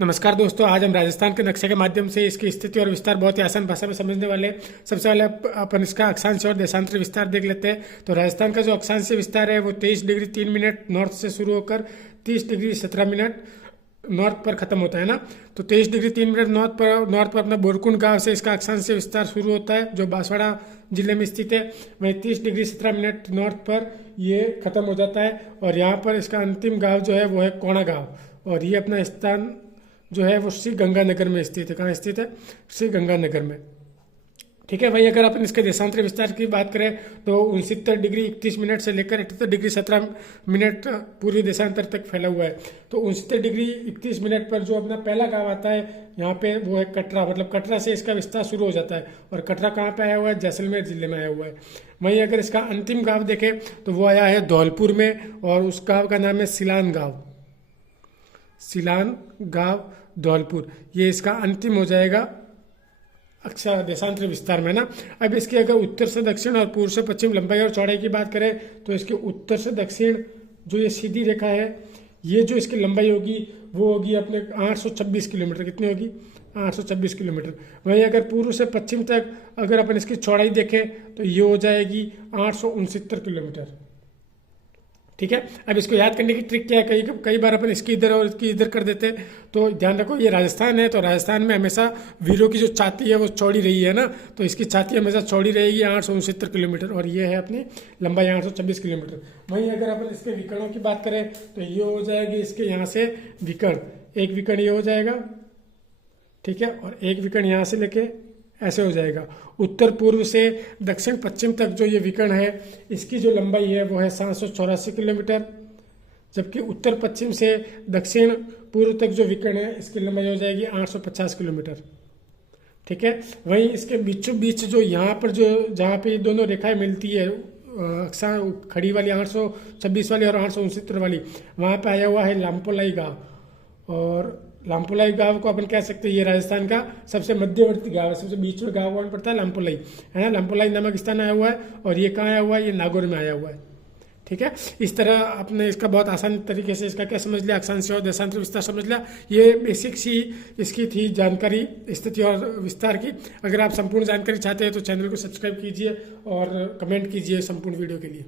नमस्कार दोस्तों, आज हम राजस्थान के नक्शे के माध्यम से इसकी स्थिति और विस्तार बहुत ही आसान भाषा में समझने वाले हैं। सबसे पहले अपन इसका अक्षांश और देशांतर विस्तार देख लेते हैं। तो राजस्थान का जो अक्षांशीय विस्तार है वो 23 डिग्री 3 मिनट नॉर्थ से शुरू होकर 30 डिग्री 17 मिनट नॉर्थ पर खत्म होता है ना। तो 23 डिग्री 3 मिनट नॉर्थ पर अपना बोरकुंड गांव से इसका अक्षांशीय विस्तार शुरू होता है, जो बांसवाड़ा जिले में स्थित है। वहीं 30 डिग्री 17 मिनट नॉर्थ पर ये खत्म हो जाता है और यहाँ पर इसका अंतिम गांव जो है वो है कोणा गांव। और ये अपना स्थान जो है वो श्री गंगानगर में स्थित है। कहाँ स्थित है? श्री गंगानगर में। ठीक है भाई, अगर अपन इसके देशांतर विस्तार की बात करें तो 69 डिग्री 31 मिनट से लेकर 78 डिग्री 17 मिनट पूर्वी देशांतर तक फैला हुआ है। तो 69 डिग्री 31 मिनट पर जो अपना पहला गांव आता है यहाँ पे वो है कटरा, मतलब कटरा से इसका विस्तार शुरू हो जाता है। और कटरा कहाँ पे आया हुआ है? जैसलमेर जिले में आया हुआ है। वहीं अगर इसका अंतिम गाँव देखें तो वो आया है धौलपुर में, और उस गाँव का नाम है सिलान गाँव। सिलान गांव धौलपुर, ये इसका अंतिम हो जाएगा अक्षर देशांतर विस्तार में ना। अब इसकी अगर उत्तर से दक्षिण और पूर्व से पश्चिम लंबाई और चौड़ाई की बात करें तो इसके उत्तर से दक्षिण जो ये सीधी रेखा है, ये जो इसकी लंबाई होगी वो होगी अपने 826 किलोमीटर। कितनी होगी? 826 किलोमीटर। वहीं अगर पूर्व से पश्चिम तक अगर अपन इसकी चौड़ाई देखें तो ये हो जाएगी 869 किलोमीटर। ठीक है, अब इसको याद करने की ट्रिक क्या है? कई बार अपन इसकी इधर और इसकी इधर कर देते हैं। तो ध्यान रखो, ये राजस्थान है तो राजस्थान में हमेशा वीरों की जो छाती है वो चौड़ी रही है ना। तो इसकी छाती हमेशा चौड़ी रहेगी 869 किलोमीटर, और ये है अपनी लंबाई 826 किलोमीटर। वहीं अगर अपन इसके विकर्णों की बात करें तो ये हो जाएगी इसके यहाँ से विकर्ण, एक विकर्ण ये हो जाएगा, ठीक है, और एक विकर्ण यहाँ से लेके ऐसे हो जाएगा। उत्तर पूर्व से दक्षिण पश्चिम तक जो ये विकर्ण है इसकी जो लंबाई है वो है 784 किलोमीटर, जबकि उत्तर पश्चिम से दक्षिण पूर्व तक जो विकर्ण है इसकी लंबाई हो जाएगी 850 किलोमीटर। ठीक है, वहीं इसके बीचों बीच जो यहाँ पर जो जहाँ पे ये दोनों रेखाएं मिलती है, अक्सर खड़ी वाली 826 वाली और 869 वाली, वहाँ पे आया हुआ है लामपोलाई गाँव। और लामपोलाई गांव को अपन कह सकते हैं ये राजस्थान का सबसे मध्यवर्ती गांव है, सबसे बीच में गांव कौन पड़ता है? लामपोलाई है ना। लामपोलाई नामक स्थान आया हुआ है, और ये कहाँ आया हुआ है? ये नागौर में आया हुआ है। ठीक है, इस तरह आपने इसका बहुत आसान तरीके से इसका क्या समझ लिया, अक्षांश और देशांतर विस्तार समझ लिया। ये बेसिक सी इसकी थी जानकारी स्थिति और विस्तार की। अगर आप संपूर्ण जानकारी चाहते हैं तो चैनल को सब्सक्राइब कीजिए और कमेंट कीजिए संपूर्ण वीडियो के लिए।